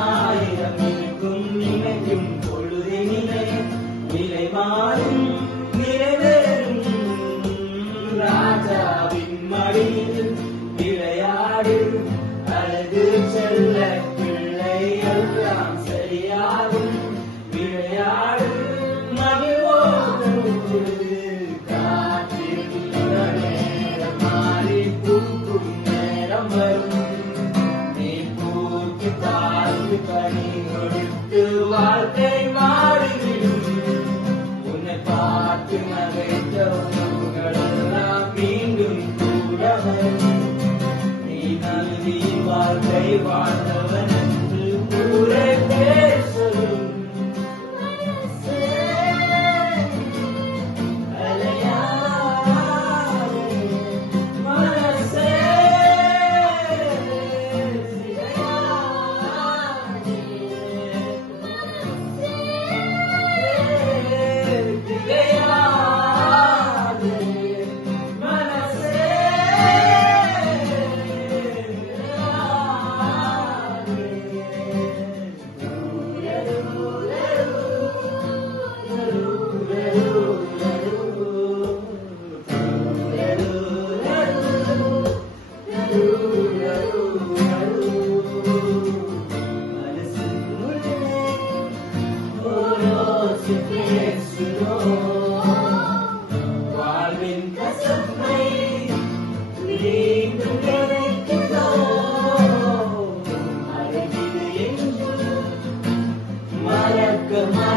ஆயிரம் இருக்கும் நினைக்கும் பொழுதினிலே நிலை மாறும் நிறைவேறும். ராஜாவின் மடியில் விளையாடு அழகு செல்ல பிள்ளை எல்லாம் சரியாகும். விளையாடு மகிழ்வோடு காற்றில் நேரம் மாறி பூக்கும் நேரம் வரும். நீ பூக்கு தாழ்ந்து கனி கொடுத்து வாழ்க்கை மாறிவிடும். உன்னை பார்த்து நகைத்த உணவுகளெல்லாம் மீண்டும் கூட வரும். நீ நல்கி வாழ்க்கை வாழ்ந்தவன் என்று ஊரே பேர் சொல்லும். வாழ்வின் கசப்பை மீண்டும் கிடைக்கிறோம். மறந்திடு என்று மறக்கிறோம்.